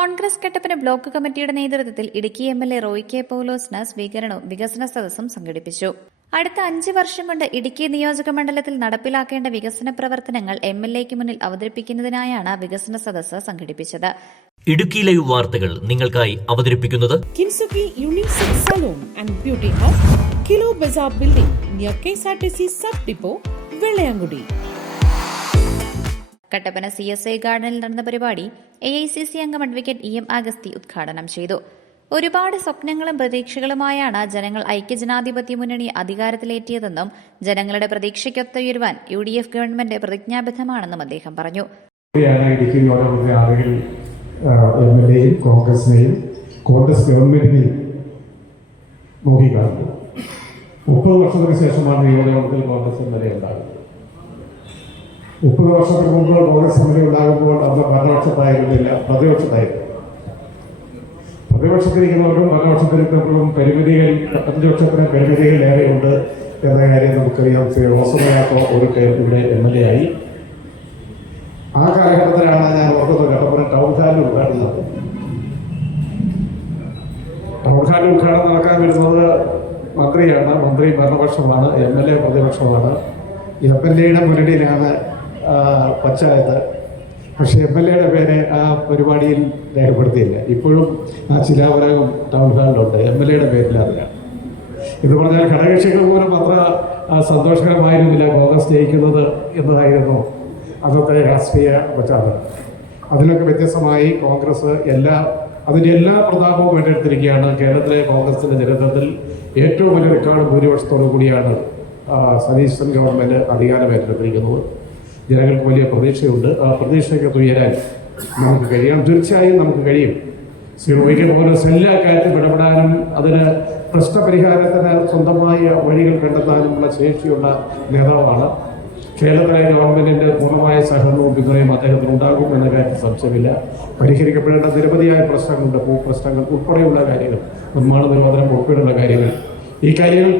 Congress Kattappana block കമ്മിറ്റിയുടെ നേതൃത്വത്തിൽ Idukki MLA. Roy K പൗലോസിന് സ്വീകരണവും വികസന സദസ്സും സംഘടിപ്പിച്ചു. അടുത്ത 5 വർഷം കൊണ്ട് ഇടുക്കി നിയോജക മണ്ഡലത്തിൽ നടപ്പിലാക്കേണ്ട വികസന പ്രവർത്തനങ്ങൾ എം.എൽ.എക്ക് മുന്നിൽ അവതരിപ്പിക്കുന്നതിനായാണ് വികസന സദസ്സ് സംഘടിപ്പിച്ചത്. ഇടുക്കി ലൈവ് വാർത്തകൾ നിങ്ങൾക്കായി അവതരിപ്പിക്കുന്നത് Kintsugi unisex salon and beauty hub, kilo bazaar building near KSRTC sub depot, Vellayamkudy. Kattappana CSI ഗാർഡനിൽ നടന്ന പരിപാടി AICC അംഗം അഡ്വക്കേറ്റ് EM അഗസ്തി ഉദ്ഘാടനം ചെയ്തു. ഒരുപാട് സ്വപ്നങ്ങളും പ്രതീക്ഷകളുമായാണ് ജനങ്ങൾ ഐക്യജനാധിപത്യ മുന്നണി അധികാരത്തിലേറ്റിയതെന്നും ജനങ്ങളുടെ പ്രതീക്ഷയ്ക്കൊത്തുയരുവാൻ UDF ഗവൺമെന്റ് പ്രതിജ്ഞാബദ്ധമാണെന്നും അദ്ദേഹം പറഞ്ഞു. കോൺഗ്രസ് ഗവൺമെന്റിനെയും നോക്കിക്കാണുന്നു. 30 വർഷത്തിന് ശേഷമാണ് യുവജനത്തിൽ കോൺഗ്രസ് എം.എൽ.എ. ഉണ്ടാകുന്നത്. 30 വർഷത്തിന് മുമ്പ് കോൺഗ്രസ് എം.എൽ.എ. ഉണ്ടാകുമ്പോൾ അന്ന് ഭരണപക്ഷത്തായിരുന്നില്ല, പ്രതിപക്ഷത്തായിരുന്നു. പ്രതിപക്ഷത്തിരിക്കുന്നവർക്കും ഭരണപക്ഷത്തിരിക്കുന്നവർക്കും പരിമിതികൾ, പ്രതിപക്ഷത്തിന് പരിമിതികൾ ഏറെയുണ്ട് എന്ന കാര്യം നമുക്കറിയാം. ഓസമയാത്ത ഒരു ഇവിടെ എം.എൽ.എ. ആയി. ആ കാലഘട്ടത്തിലാണ് ഞാൻ ഓർക്കുന്നത് കട്ടപ്പന ടൗൺ ഹാളിൽ ഉദ്ഘാടനം നടത്തുന്നത്. ടൗൺ ഹാളിൽ ഉദ്ഘാടനം നടക്കാൻ വരുന്നത് മന്ത്രിയാണ്. മന്ത്രി ഭരണപക്ഷമാണ്, എം.എൽ.എ. പ്രതിപക്ഷമാണ്. എം.എൽ.എയുടെ മുന്നണിയിലാണ് പഞ്ചായത്ത്. പക്ഷേ എം.എൽ.എയുടെ പേര് ആ പരിപാടിയിൽ രേഖപ്പെടുത്തിയില്ല. ഇപ്പോഴും ആ ശിലാഫലകം ടൗൺ ഹാളിലുണ്ട്, എം.എൽ.എയുടെ പേരിലറിയാം. എന്ന് പറഞ്ഞാൽ ഘടകകക്ഷികൾ പോലും അത്ര സന്തോഷകരമായിരുന്നില്ല കോൺഗ്രസ് ജയിക്കുന്നത് എന്നതായിരുന്നു അന്നത്തെ രാഷ്ട്രീയ പശ്ചാത്തലം. അതിലൊക്കെ വ്യത്യസ്തമായി കോൺഗ്രസ് അതിൻ്റെ എല്ലാ പ്രതാപവും ഏറ്റെടുത്തിരിക്കുകയാണ്. കേരളത്തിലെ കോൺഗ്രസിൻ്റെ ചരിത്രത്തിൽ ഏറ്റവും വലിയ റെക്കോർഡ് ഭൂരിപക്ഷത്തോടു കൂടിയാണ് സതീശൻ ഗവൺമെൻറ് അധികാരം ഏറ്റെടുത്തിരിക്കുന്നത്. ജനങ്ങൾക്ക് വലിയ പ്രതീക്ഷയുണ്ട്. ആ പ്രതീക്ഷയ്ക്ക് ഉയരാൻ നമുക്ക് കഴിയണം. തീർച്ചയായും നമുക്ക് കഴിയും. റോയ് പോലെ എല്ലാ കാര്യത്തിലും ഇടപെടാനും അതിന് പ്രശ്നപരിഹാരത്തിന് സ്വന്തമായ വഴികൾ കണ്ടെത്താനുമുള്ള ശേഷിയുള്ള നേതാവാണ്. കേരളത്തിലെ ഗവൺമെൻറ്റിൻ്റെ പൂർണ്ണമായ സഹകരണവും പിന്തുണയും അദ്ദേഹത്തിന് ഉണ്ടാകും എന്ന കാര്യത്തിൽ സംശയമില്ല. പരിഹരിക്കപ്പെടേണ്ട നിരവധിയായ പ്രശ്നങ്ങളുണ്ട്. ഭൂപ്രശ്നങ്ങൾ ഉൾപ്പെടെയുള്ള കാര്യങ്ങൾ, നിർമ്മാണ നിരോധനം ഉൾപ്പെടെയുള്ള കാര്യങ്ങൾ, ഈ കാര്യങ്ങൾ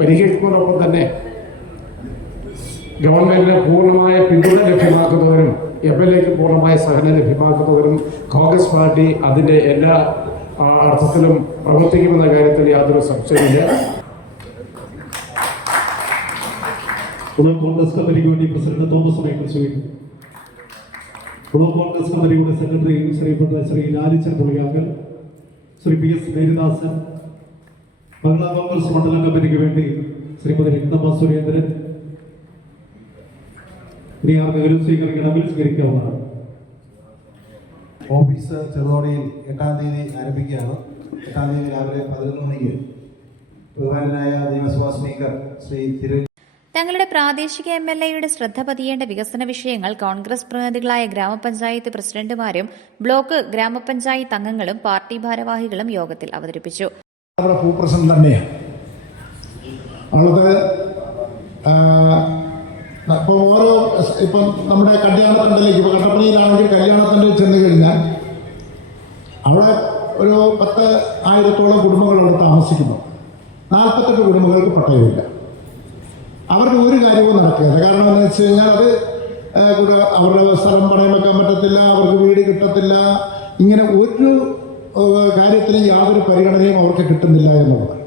പരിഹരിക്കുന്നതോടൊപ്പം തന്നെ ഗവൺമെൻറ്റിന് പൂർണ്ണമായ പിന്തുണ ലഭ്യമാക്കുന്നതിനും എം.എൽ.എക്ക് പൂർണ്ണമായ സഹകരണം ലഭ്യമാക്കുന്നതിനും കോൺഗ്രസ് പാർട്ടി അതിൻ്റെ എല്ലാ അർത്ഥത്തിലും പ്രവർത്തിക്കുമെന്ന കാര്യത്തിൽ യാതൊരു സംശയമില്ല. കോൺഗ്രസ് കമ്മിറ്റിക്ക് വേണ്ടി പ്രസിഡന്റ് തോമസ് മൈക്കിൾ ചോദിക്കുന്നു. കോൺഗ്രസ് കമ്മിറ്റിയുടെ സെക്രട്ടറി ശ്രീ ലാലിച്ചൻ പുളിയാക്കൽ, ശ്രീ PS മേരിദാസൻ, മഹിളാ കോൺഗ്രസ് മണ്ഡലം കമ്മിറ്റിക്ക് വേണ്ടി ശ്രീമതി രത്നമ്മ സുരേന്ദ്രൻ. ഇനി ആർക്കെങ്കിലും സ്വീകരിക്കണമെങ്കിൽ സ്വീകരിക്കാവുന്നതാണ്. ഓഫീസ് ചെറുതോണിയിൽ 8-ാം തീയതി ആരംഭിക്കുകയാണ്. 8-ാം തീയതി രാവിലെ 11 മണിക്ക് ബഹുമാനനായ നിയമസഭാ സ്പീക്കർ ശ്രീ തങ്ങളുടെ പ്രാദേശിക എം.എൽ.എയുടെ ശ്രദ്ധ പതിയേണ്ട വികസന വിഷയങ്ങൾ കോൺഗ്രസ് പ്രതിനിധികളായ ഗ്രാമപഞ്ചായത്ത് പ്രസിഡന്റുമാരും ബ്ലോക്ക് ഗ്രാമപഞ്ചായത്ത് അംഗങ്ങളും പാർട്ടി ഭാരവാഹികളും യോഗത്തിൽ അവതരിപ്പിച്ചു. നമ്മുടെ ഭൂപ്രശ്നം തന്നെയാണ് ഉള്ളത്. ഇപ്പം നമ്മുടെ കല്യാണത്തണ്ടിലേക്ക്, ഇപ്പോൾ കട്ടപ്പനയിലാണെങ്കിൽ കല്യാണത്തണ്ടിൽ ചെന്ന് കഴിഞ്ഞാൽ അവിടെ ഒരു 10,000-ഓളം കുടുംബങ്ങളവിടെ താമസിക്കുന്നു. 48 കുടുംബങ്ങൾക്ക് പട്ടയമില്ല. അവരുടെ ഒരു കാര്യവും നടക്കുകയില്ല. കാരണം എന്താണെന്ന് വെച്ച് കഴിഞ്ഞാൽ അത് അവരുടെ സ്ഥലം പണയം വെക്കാൻ പറ്റത്തില്ല, അവർക്ക് വീട് കിട്ടത്തില്ല. ഇങ്ങനെ ഒരു കാര്യത്തിലും യാതൊരു പരിഗണനയും അവർക്ക് കിട്ടുന്നില്ല എന്നുള്ളതാണ്.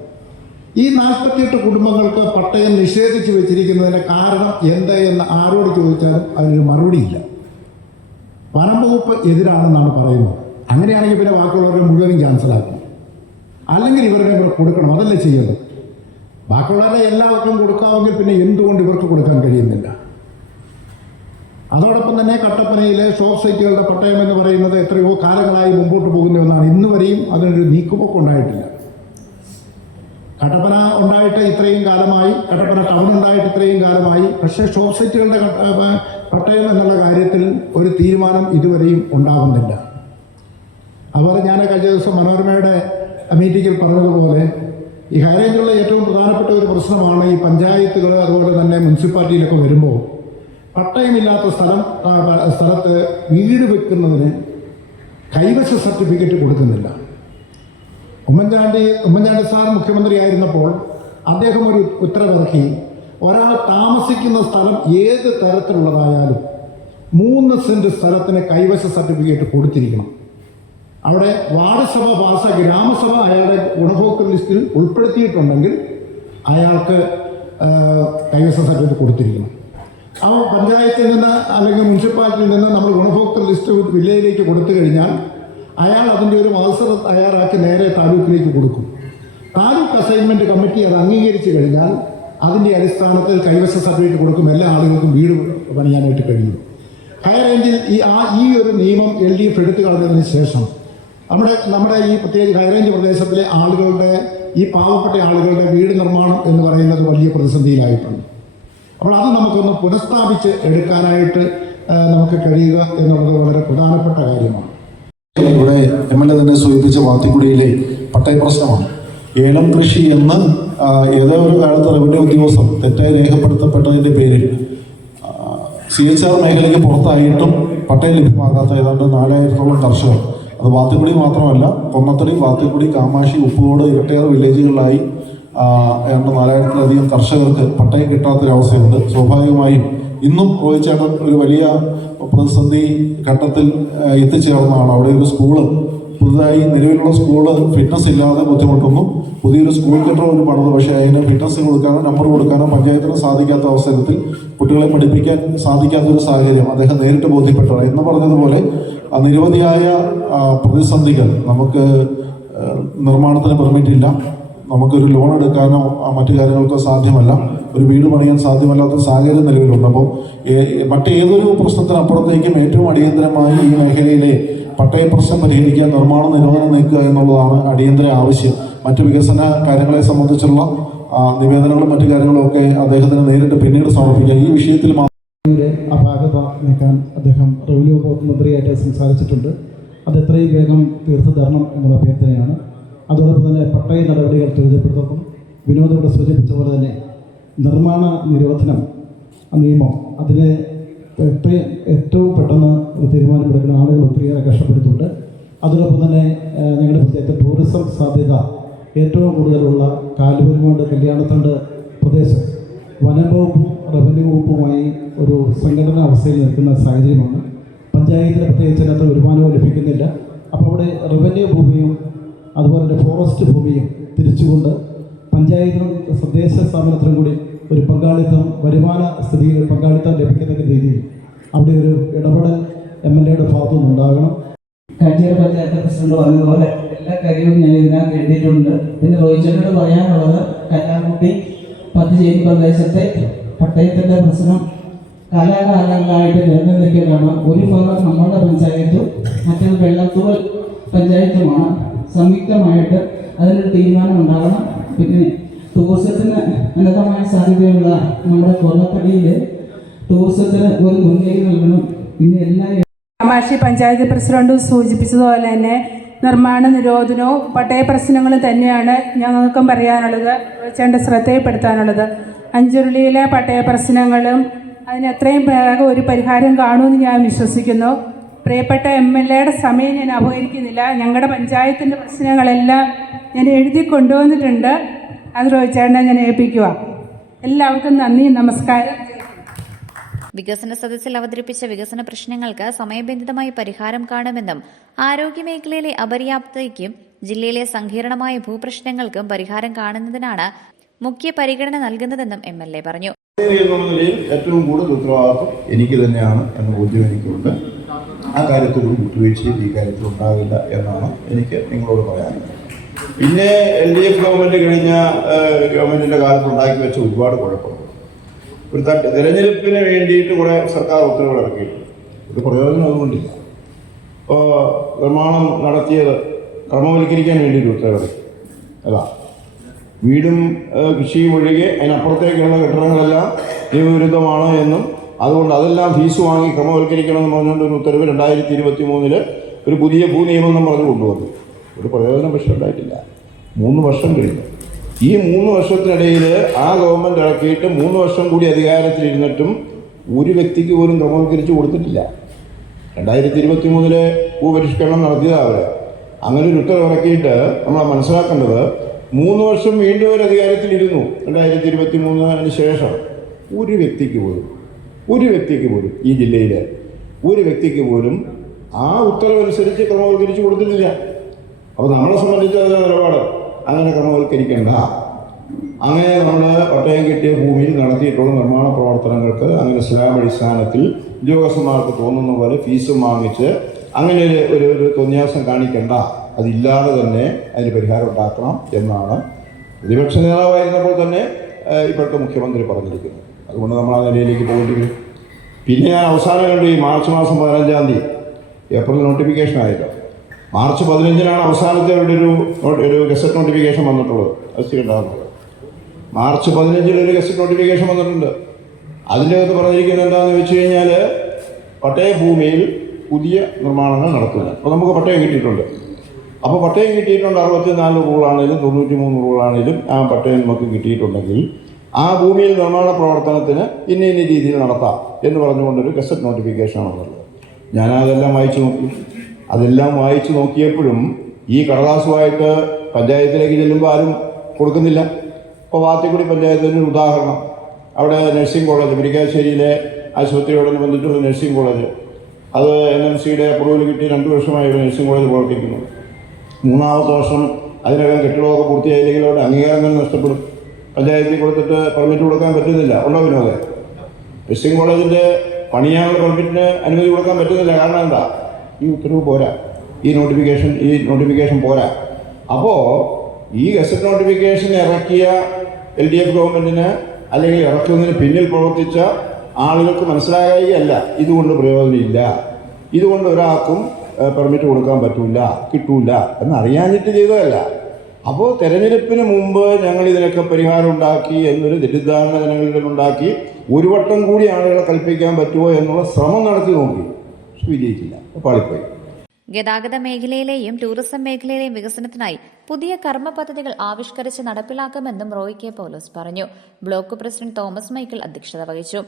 ഈ 48 കുടുംബങ്ങൾക്ക് പട്ടയം നിഷേധിച്ച് വെച്ചിരിക്കുന്നതിൻ്റെ കാരണം എന്ത് എന്ന് ആരോട് ചോദിച്ചാലും അതിനൊരു മറുപടിയില്ല. വനം വകുപ്പ് എതിരാണെന്നാണ് പറയുന്നത്. അങ്ങനെയാണെങ്കിൽ പിന്നെ ബാക്കിയുള്ളവരെ മുഴുവനും ക്യാൻസലാക്കണം, അല്ലെങ്കിൽ ഇവരുടെ ഇവിടെ കൊടുക്കണം. അതല്ലേ ചെയ്യേണ്ടത്? ബാക്കിയുള്ളവരെ എല്ലാവർക്കും കൊടുക്കാമെങ്കിൽ പിന്നെ എന്തുകൊണ്ട് ഇവർക്ക് കൊടുക്കാൻ കഴിയുന്നില്ല? അതോടൊപ്പം തന്നെ കട്ടപ്പനയിലെ ഷോപ്പ് സൈറ്റുകളുടെ പട്ടയം എന്ന് പറയുന്നത് എത്രയോ കാലങ്ങളായി മുമ്പോട്ട് പോകുന്നുവെന്നാണ്. ഇന്ന് വരെയും അതിനൊരു നീക്കുപോക്ക് ഉണ്ടായിട്ടില്ല. കട്ടപ്പന ഉണ്ടായിട്ട് ഇത്രയും കാലമായി, കട്ടപ്പന ടൗൺ ഉണ്ടായിട്ട് ഇത്രയും കാലമായി. പക്ഷേ ഷോപ്പ് സൈറ്റുകളുടെ പട്ടയം എന്നുള്ള കാര്യത്തിൽ ഒരു തീരുമാനം ഇതുവരെയും ഉണ്ടാകുന്നില്ല. അതുപോലെ ഞാൻ കഴിഞ്ഞ ദിവസം മനോരമയുടെ മീറ്റിങ്ങിൽ പറഞ്ഞതുപോലെ ഈ ഹൈറേഞ്ചിലുള്ള ഏറ്റവും പ്രധാനപ്പെട്ട ഒരു പ്രശ്നമാണ് ഈ പഞ്ചായത്തുകൾ അതുപോലെ തന്നെ മുനിസിപ്പാലിറ്റിയിലൊക്കെ വരുമ്പോൾ പട്ടയമില്ലാത്ത സ്ഥലത്ത് വീട് വെക്കുന്നതിന് കൈവശ സർട്ടിഫിക്കറ്റ് കൊടുക്കുന്നില്ല. ഉമ്മൻചാണ്ടി സാർ മുഖ്യമന്ത്രിയായിരുന്നപ്പോൾ അദ്ദേഹം ഒരു ഉത്തരവിറക്കി, ഒരാൾ താമസിക്കുന്ന സ്ഥലം ഏത് തരത്തിലുള്ളതായാലും 3 സെന്റ് സ്ഥലത്തിന് കൈവശ സർട്ടിഫിക്കറ്റ് കൊടുത്തിരിക്കണം. അവിടെ വാർഡ് സഭ ഗ്രാമസഭ അയാളുടെ ഗുണഭോക്തൃ ലിസ്റ്റിൽ ഉൾപ്പെടുത്തിയിട്ടുണ്ടെങ്കിൽ അയാൾക്ക് കൈവശ സർട്ടിഫിക്കറ്റ് കൊടുത്തിരിക്കണം. ആ പഞ്ചായത്തിൽ നിന്ന് അല്ലെങ്കിൽ മുനിസിപ്പാലിറ്റിയിൽ നിന്ന് നമ്മൾ ഗുണഭോക്തൃ ലിസ്റ്റ് വില്ലേജിലേക്ക് കൊടുത്തു കഴിഞ്ഞാൽ അയാൾ അതിൻ്റെ ഒരു മത്സരം തയ്യാറാക്കി നേരെ താലൂക്കിലേക്ക് കൊടുക്കും. താലൂക്ക് അസൈൻമെൻറ്റ് കമ്മിറ്റി അത് അംഗീകരിച്ചു കഴിഞ്ഞാൽ അതിൻ്റെ അടിസ്ഥാനത്തിൽ കൈവശ സർട്ടിഫിക്കറ്റ് കൊടുക്കും. എല്ലാ ആളുകൾക്കും വീട് പണിയാനായിട്ട് കഴിയും. ഹൈ റേഞ്ചിൽ ഈ ഒരു നിയമം LDF എടുത്തു കളഞ്ഞതിന് ശേഷം നമ്മുടെ ഈ പ്രത്യേകിച്ച് ഹൈറേഞ്ച് പ്രദേശത്തിലെ ആളുകളുടെ ഈ പാവപ്പെട്ട ആളുകളുടെ വീട് നിർമ്മാണം എന്ന് പറയുന്നത് വലിയ പ്രതിസന്ധിയിലായിട്ടുണ്ട്. അപ്പോൾ അത് നമുക്കൊന്ന് പുനഃസ്ഥാപിച്ച് എടുക്കാനായിട്ട് നമുക്ക് കഴിയുക എന്നുള്ളത് വളരെ പ്രധാനപ്പെട്ട കാര്യമാണ്. ഇവിടെ MLA തന്നെ സൂചിപ്പിച്ച വാത്തിക്കുടിയിലെ പട്ടയ പ്രശ്നമാണ്. ഏലം കൃഷി എന്ന് ഏതോ ഒരു കാലത്ത് റവന്യൂ ഉദ്യോഗസ്ഥർ തെറ്റായി രേഖപ്പെടുത്തപ്പെട്ടതിൻ്റെ പേരിൽ CHR മേഖലയ്ക്ക് പുറത്തായിട്ടും പട്ടയം ലഭ്യമാകാത്ത ഏതാണ്ട് 4000-ഓളം കർഷകർ, അത് വാത്തിക്കുടി മാത്രമല്ല, കൊന്നത്തടി, വാത്തിക്കുടി, കാമാക്ഷി, ഉപ്പുകോട്, ഇരട്ടയാർ വില്ലേജുകളിലായി ഏതാണ്ട് 4000-ലധികം കർഷകർക്ക് പട്ടയം കിട്ടാത്തൊരവസ്ഥയുണ്ട്. സ്വാഭാവികമായും ഇന്നും റോയിച്ചേട്ടൻ ഒരു വലിയ പ്രതിസന്ധി ഘട്ടത്തിൽ എത്തിച്ചേർന്നതാണ്. അവിടെ ഒരു സ്കൂള് പുതുതായി നിലവിലുള്ള സ്കൂള് ഫിറ്റ്നസ് ഇല്ലാതെ ബുദ്ധിമുട്ടുന്നു. പുതിയൊരു സ്കൂൾ കെട്ടിടം പണിത്, പക്ഷേ അതിന് ഫിറ്റ്നസ് കൊടുക്കാനോ നമ്പർ കൊടുക്കാനോ പഞ്ചായത്തിന് സാധിക്കാത്ത അവസരത്തിൽ കുട്ടികളെ പഠിപ്പിക്കാൻ സാധിക്കാത്തൊരു സാഹചര്യം അദ്ദേഹം നേരിട്ട് ബോധ്യപ്പെട്ടതാണ്. എന്ന് പറഞ്ഞതുപോലെ നിരവധിയായ പ്രതിസന്ധികൾ. നമുക്ക് നിർമ്മാണത്തിന് പെർമിറ്റ് ഇല്ല, നമുക്കൊരു ലോൺ എടുക്കാനോ മറ്റു കാര്യങ്ങൾക്കോ സാധ്യമല്ല, ഒരു വീട് പണിയാൻ സാധ്യമല്ലാത്ത സാഹചര്യം നിലവിലുണ്ട്. അപ്പോൾ മറ്റേതൊരു പ്രശ്നത്തിനപ്പുറത്തേക്കും ഏറ്റവും അടിയന്തരമായി ഈ മേഖലയിലെ പട്ടയ പ്രശ്നം പരിഹരിക്കാൻ നിർമ്മാണ നിരോധനം നീക്കുക എന്നുള്ളതാണ് അടിയന്തര ആവശ്യം. മറ്റു വികസന കാര്യങ്ങളെ സംബന്ധിച്ചുള്ള നിവേദനങ്ങളും മറ്റു കാര്യങ്ങളും ഒക്കെ അദ്ദേഹത്തിന് നേരിട്ട് പിന്നീട് സമർപ്പിക്കാം. ഈ വിഷയത്തിൽ അപാകത നീക്കാൻ അദ്ദേഹം റവന്യൂ വകുപ്പ് മന്ത്രിയായിട്ട് സംസാരിച്ചിട്ടുണ്ട്. അത് എത്രയും വേഗം തീർത്തു തരണം എന്നുള്ള അഭ്യർത്ഥനയാണ്. അതോടൊപ്പം തന്നെ പട്ടയ നടപടികൾ ത്വരിതപ്പെടുത്തണം. വിനോദ് ഇവിടെ സൂചിപ്പിച്ച പോലെ തന്നെ നിർമ്മാണ നിരോധനം നിയമം അതിന് ഏറ്റവും പെട്ടെന്ന് ഒരു തീരുമാനമെടുക്കുന്ന ആളുകൾ ഒത്തിരിയേറെ കഷ്ടപ്പെടുത്തുന്നുണ്ട്. അതോടൊപ്പം തന്നെ ഞങ്ങളുടെ പ്രദേശത്തെ ടൂറിസം സാധ്യത ഏറ്റവും കൂടുതലുള്ള കാലുപരിമോട് കല്യാണത്തണ്ട് പ്രദേശം വനം വകുപ്പും റവന്യൂ വകുപ്പുമായി ഒരു സംഘടനാ അവസ്ഥയിൽ നിൽക്കുന്ന സാഹചര്യമാണ്. പഞ്ചായത്തിന് പ്രത്യേകിച്ച് അതിനകത്ത് വരുമാനവും ലഭിക്കുന്നില്ല. അപ്പോൾ അവിടെ റവന്യൂ ഭൂമിയും അതുപോലെ തന്നെ ഫോറസ്റ്റ് ഭൂമിയും തിരിച്ചുകൊണ്ട് പഞ്ചായത്തിനും തദ്ദേശ സ്ഥാപനത്തിനും കൂടി ഒരു പങ്കാളിത്തം, വരുമാന സ്ഥിതിയിൽ പങ്കാളിത്തം ലഭിക്കുന്ന രീതിയിൽ അവിടെ ഒരു ഇടപെടൽ MLAയുടെ ഭാഗത്തുനിന്നുണ്ടാകണം. കാഞ്ചേരി പഞ്ചായത്ത് പ്രസിഡന്റ് പറഞ്ഞതുപോലെ എല്ലാ കാര്യവും ഞാൻ ഇതിനകത്ത് എഴുതിയിട്ടുണ്ട്. പിന്നെ റോയിച്ചേട്ടനോട് പറയാനുള്ളത്, കല്ലാർകുട്ടി പത്തുചേരി പ്രദേശത്തെ പട്ടയത്തിൻ്റെ പ്രശ്നം കാലാകാലങ്ങളായിട്ട് നിലനിൽക്കുന്നതാണ്. ഒരു ഭാഗം നമ്മളുടെ പഞ്ചായത്തും മറ്റൊരു വെള്ളത്തൂർ പഞ്ചായത്തുമാണ്. സംയുക്തമായിട്ട് അതിനൊരു തീരുമാനം ഉണ്ടാകണം. പിന്നെ ടൂറിസത്തിന് അനന്തമായ സാധ്യതയുള്ള നമ്മുടെ കൊല്ലപ്പടിയിൽ ടൂറിസത്തിന് ഒരു മുൻകൈ നൽകണം. പിന്നെ എല്ലാ കാമാക്ഷി പഞ്ചായത്ത് പ്രസിഡന്റ് സൂചിപ്പിച്ചതുപോലെ തന്നെ നിർമ്മാണ നിരോധനവും പട്ടയ പ്രശ്നങ്ങളും തന്നെയാണ് ഞങ്ങൾക്കും പറയാനുള്ളത്, ശ്രദ്ധയിൽപ്പെടുത്താനുള്ളത്. അഞ്ചുരുളിയിലെ പട്ടയ പ്രശ്നങ്ങളും അതിന് എത്രയും വേഗം ഒരു പരിഹാരം കാണുമെന്ന് ഞാൻ വിശ്വസിക്കുന്നു. പ്രിയപ്പെട്ട MLAയുടെ സമയം ഞാൻ അപഹരിക്കുന്നില്ല. ഞങ്ങളുടെ പഞ്ചായത്തിൻ്റെ പ്രശ്നങ്ങളെല്ലാം ഞാൻ എഴുതി കൊണ്ടുവന്നിട്ടുണ്ട്. അത് റോയിച്ചേട്ടനെ ഞാൻ ഏൽപ്പിക്കുക. എല്ലാവർക്കും നന്ദി, നമസ്കാരം. വികസന സദസ്സിൽ അവതരിപ്പിച്ച വികസന പ്രശ്നങ്ങൾക്ക് സമയബന്ധിതമായി പരിഹാരം കാണുമെന്നും ആരോഗ്യമേഖലയിലെ അപര്യാപ്തതയ്ക്കും ജില്ലയിലെ സങ്കീർണമായ ഭൂപ്രശ്നങ്ങൾക്കും പരിഹാരം കാണുന്നതിനാണ് മുഖ്യ പരിഗണന നൽകുന്നതെന്നും MLA പറഞ്ഞു. ഏറ്റവും കൂടുതൽ ഉത്തരവാദിത്വം എനിക്ക് തന്നെയാണ് എന്ന ബോധ്യം എനിക്കുണ്ട്. ആ കാര്യത്തിൽ ഒരു വിട്ടുവീഴ്ചയും ഈ കാര്യത്തിൽ ഉണ്ടാകില്ല എന്നാണ് എനിക്ക് നിങ്ങളോട് പറയാനുള്ളത്. പിന്നെ LDF ഗവൺമെൻറ് കഴിഞ്ഞ ഗവൺമെൻറ്റിൻ്റെ കാലത്ത് ഉണ്ടാക്കി വെച്ച ഒരുപാട് കുഴപ്പമുണ്ട്. ഒരു തിരഞ്ഞെടുപ്പിന് വേണ്ടിയിട്ട് കുറേ സർക്കാർ ഉത്തരവുകൾ ഇറക്കിയിട്ടുണ്ട്. ഒരു പ്രയോജനം അതുകൊണ്ടില്ല. ഇപ്പോൾ നിർമ്മാണം നടത്തിയത് ക്രമവൽക്കരിക്കാൻ വേണ്ടിയിട്ട് ഉത്തരവിറക്കി. അല്ല, വീടും കൃഷിയും ഒഴികെ അതിനപ്പുറത്തേക്കുള്ള കെട്ടിടങ്ങളെല്ലാം നിയമവിരുദ്ധമാണ് എന്നും അതുകൊണ്ട് അതെല്ലാം ഫീസ് വാങ്ങി ക്രമവൽക്കരിക്കണമെന്ന് പറഞ്ഞുകൊണ്ട് ഒരു ഉത്തരവ് 2023 ഒരു പുതിയ ഭൂനിയമം എന്ന് പറഞ്ഞ് കൊണ്ടുവന്നു. ഒരു പ്രയോജനം പക്ഷേ ഉണ്ടായിട്ടില്ല. 3 വർഷം കഴിഞ്ഞു. ഈ 3 വർഷത്തിനിടയിൽ ആ ഗവൺമെൻറ് ഇറക്കിയിട്ട് 3 വർഷം കൂടി അധികാരത്തിലിരുന്നിട്ടും ഒരു വ്യക്തിക്ക് പോലും ക്രമവൽക്കരിച്ച് കൊടുത്തിട്ടില്ല. 2023 ഭൂപരിഷ്കരണം നടത്തിയതാണ് അവർ. അങ്ങനെ ഒരു ഉത്തരവ് ഇറക്കിയിട്ട് നമ്മൾ മനസ്സിലാക്കേണ്ടത് 3 വർഷം വീണ്ടും ഒരു അധികാരത്തിലിരുന്നു. 2023 ശേഷം ഒരു വ്യക്തിക്ക് പോലും ഈ ജില്ലയിൽ ഒരു വ്യക്തിക്ക് പോലും ആ ഉത്തരവനുസരിച്ച് ക്രമവൽക്കരിച്ച് കൊടുത്തിട്ടില്ല. അപ്പോൾ നമ്മളെ സംബന്ധിച്ച് അതിൻ്റെ നിലപാട് അങ്ങനെ ക്രമവൽക്കരിക്കേണ്ട. അങ്ങനെ നമ്മൾ പട്ടയം കിട്ടിയ ഭൂമിയിൽ നടത്തിയിട്ടുള്ള നിർമ്മാണ പ്രവർത്തനങ്ങൾക്ക് അങ്ങനെ സ്ലാബ് അടിസ്ഥാനത്തിൽ ഉദ്യോഗസ്ഥന്മാർക്ക് തോന്നുന്ന പോലെ ഫീസും വാങ്ങിച്ച് അങ്ങനെ ഒരു തോന്നിയാസം കാണിക്കേണ്ട, അതില്ലാതെ തന്നെ അതിന് പരിഹാരം ഉണ്ടാക്കണം എന്നാണ് പ്രതിപക്ഷ നേതാവായിരുന്നപ്പോൾ തന്നെ ഇപ്പോഴത്തെ മുഖ്യമന്ത്രി പറഞ്ഞിരിക്കുന്നത്. അതുകൊണ്ട് നമ്മൾ ആ നിലയിലേക്ക് പോകേണ്ടി വരും. പിന്നെ ഞാൻ അവസാനം കണ്ടു ഈ മാർച്ച് മാസം 15-ാം തീയതി ഏപ്രിൽ നോട്ടിഫിക്കേഷൻ ആയല്ലോ. മാർച്ച് 15-നാണ് അവസാനത്തെ ഒരു ഗസറ്റ് നോട്ടിഫിക്കേഷൻ വന്നിട്ടുള്ളത്. അത് ഉണ്ടാകുന്നത് മാർച്ച് 15 ഒരു ഗസറ്റ് നോട്ടിഫിക്കേഷൻ വന്നിട്ടുണ്ട്. അതിൻ്റെ അകത്ത് പറഞ്ഞിരിക്കുന്നത് എന്താണെന്ന് വെച്ച് കഴിഞ്ഞാൽ പട്ടയ ഭൂമിയിൽ പുതിയ നിർമ്മാണങ്ങൾ നടക്കില്ല. അപ്പോൾ നമുക്ക് പട്ടയം കിട്ടിയിട്ടുണ്ട്. അപ്പോൾ പട്ടയം കിട്ടിയിട്ടുണ്ട് 64 റൂളാണെങ്കിലും 93 റൂളാണെങ്കിലും ആ പട്ടയം നമുക്ക് കിട്ടിയിട്ടുണ്ടെങ്കിൽ ആ ഭൂമിയിൽ നിർമ്മാണ പ്രവർത്തനത്തിന് ഇന്ന രീതിയിൽ നടത്താം എന്ന് പറഞ്ഞുകൊണ്ടൊരു ഗസറ്റ് നോട്ടിഫിക്കേഷനാണ് വന്നത്. ഞാനതെല്ലാം വായിച്ചു നോക്കി. അതെല്ലാം വായിച്ചു നോക്കിയപ്പോഴും ഈ കടലാസുമായിട്ട് പഞ്ചായത്തിലേക്ക് ചെല്ലുമ്പോൾ ആരും കൊടുക്കുന്നില്ല. ഇപ്പോൾ വാത്തിക്കുടി പഞ്ചായത്തിൻ്റെ ഒരു ഉദാഹരണം, അവിടെ നഴ്സിംഗ് കോളേജ്, മുരിക്കാശ്ശേരിയിലെ ആശുപത്രിയോടനുബന്ധിച്ചുള്ള നഴ്സിംഗ് കോളേജ്, അത് NMCയുടെ അപ്രൂവൽ കിട്ടി 2 വർഷമായി ഒരു നഴ്സിംഗ് കോളേജ് പ്രവർത്തിക്കുന്നു. 3-ാമത്തെ വർഷം അതിനകം കെട്ടിടമൊക്കെ പൂർത്തിയായില്ലെങ്കിൽ അവിടെ അംഗീകാരങ്ങൾ നഷ്ടപ്പെടും. പഞ്ചായത്തിൽ കൊടുത്തിട്ട് പെർമിറ്റ് കൊടുക്കാൻ പറ്റുന്നില്ല. ഉണ്ടോ വിനോദേ? നഴ്സിംഗ് കോളേജിൻ്റെ പണിയാനുള്ള പെർമിറ്റിന് അനുമതി കൊടുക്കാൻ പറ്റുന്നില്ല. കാരണം എന്താ? ഈ ഉത്തരവ് പോരാ, ഈ നോട്ടിഫിക്കേഷൻ പോരാ. അപ്പോൾ ഈ ഗസറ്റ് നോട്ടിഫിക്കേഷൻ ഇറക്കിയ LDF ഗവൺമെൻറ്റിന് അല്ലെങ്കിൽ ഇറക്കുന്നതിന് പിന്നിൽ പ്രവർത്തിച്ച ആളുകൾക്ക് മനസ്സിലാകുകയല്ല ഇതുകൊണ്ട് പ്രയോജനമില്ല, ഇതുകൊണ്ട് ഒരാൾക്കും പെർമിറ്റ് കൊടുക്കാൻ കിട്ടൂല എന്നറിയാഞ്ഞിട്ട് ചെയ്തതല്ല. അപ്പോൾ തെരഞ്ഞെടുപ്പിന് മുമ്പ് ഞങ്ങൾ ഇതിനൊക്കെ പരിഹാരം ഉണ്ടാക്കി എന്നൊരു തെറ്റിദ്ധാരണ ജനങ്ങളിലുണ്ടാക്കി ഒരു വട്ടം കൂടി ആളുകളെ കൽപ്പിക്കാൻ പറ്റുമോ എന്നുള്ള ശ്രമം നടത്തി നോക്കി. വിജയിച്ചില്ല, പാളിപ്പോയി. ഗതാഗത മേഖലയിലെയും ടൂറിസം മേഖലയിലെയും വികസനത്തിനായി പുതിയ കർമ്മ പദ്ധതികൾ ആവിഷ്കരിച്ച് നടപ്പിലാക്കുമെന്നും റോയ് കെ പൗലോസ് പറഞ്ഞു. ബ്ലോക്ക് പ്രസിഡന്റ് തോമസ് മൈക്കിൾ അധ്യക്ഷത വഹിച്ചു.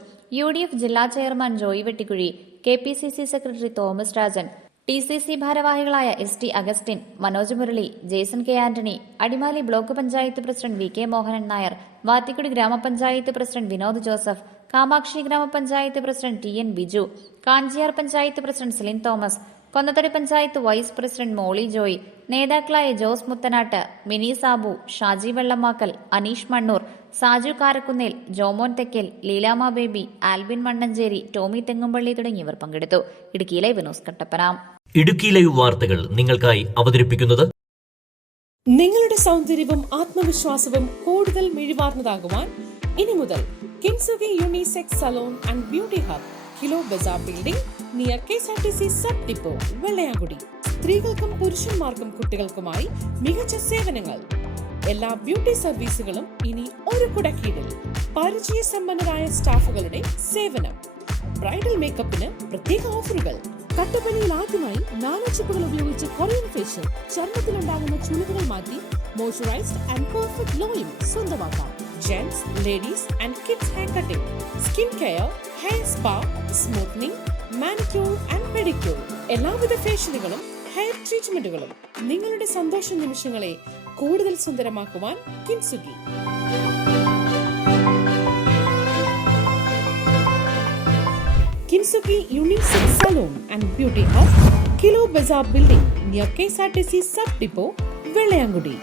UDF ജില്ലാ chairman Joy Vettikuzhy, KPCC secretary Thomas Rajan, TCC ഭാരവാഹികളായ ST Augustine, Manoj Murali, Jaison K Antony, Adimali block panchayat president VK Mohanan Nair, Vathikudy grama panchayat president Vinod Joseph, Kamakshi grama panchayat president TN Biju, Kanchiyar panchayat president Celine Thomas, Konnathady panchayat vice president Molly Joy, നേതാക്കളായ ജോസ് മുത്തനാട്ട്, മിനി സാബു, ഷാജി വെള്ളമാക്കൽ, അനീഷ് മണ്ണൂർ, സാജു കാരക്കുന്നേൽ, ജോമോൻ തെക്കൽ, ലീലാമ ബേബി, ആൽബിൻ മണ്ണഞ്ചേരി, ടോമി തെങ്ങുംപള്ളി തുടങ്ങിയവർ പങ്കെടുത്തു. ഇടുക്കിയിലെ വിനോസ് കട്ടപ്പന. ഇടുക്കി ലൈവ് വാർത്തകൾ നിങ്ങൾക്കായി അവതരിപ്പിക്കുന്നത് നിങ്ങളുടെ സൗന്ദര്യവും ആത്മവിശ്വാസവും കൂടുതൽ മിഴിവാർന്നതാകുവാൻ ഇനി മുതൽ Kintsugi unisex salon and beauty hub, kilo bazaar building, near KSRTC sub depot, Vellayamkudy. സ്ത്രീകൾക്കും പുരുഷന്മാർക്കും കുട്ടികൾക്കുമായി മികച്ച സേവനങ്ങൾ. എല്ലാ ബ്യൂട്ടി സർവീസുകളും ഇനി ഒരു കുടക്കീഴിൽ. പരിചയസമ്പന്നരായ സ്റ്റാഫുകളുടെ സേവനം. ബ്രൈഡൽ മേക്കപ്പിന് പ്രത്യേക ഓഫറുകൾ. കട്ടപ്പനയിൽ ആദ്യമായി നാനോച്ചിപ്പുകൾ ഉപയോഗിച്ച് കൊറിയൻ ഫേഷ്യൽ, ചർമ്മത്തിലുണ്ടാകുന്ന ചുളിവുകൾ മാറ്റി മോയ്സ്ചറൈസ്ഡ് ആൻഡ് പെർഫെക്റ്റ് ഗ്ലോയും സ്വന്തമാക്കാം. Gents, ladies and kids hair cutting, skin care, hair spa, smoothening, manicure and pedicure, എല്ലാവിധ ഫേഷ്യലുകളും ഹെയർ ട്രീറ്റ്മെന്റുകളും. നിങ്ങളുടെ സന്തോഷ നിമിഷങ്ങളെ കൂടുതൽ സുന്ദരമാക്കുവാൻ Kintsugi. Kintsugi unisex salon and beauty hub, kilo bazaar building, near KSRTC sub depot, Vellayamkudi.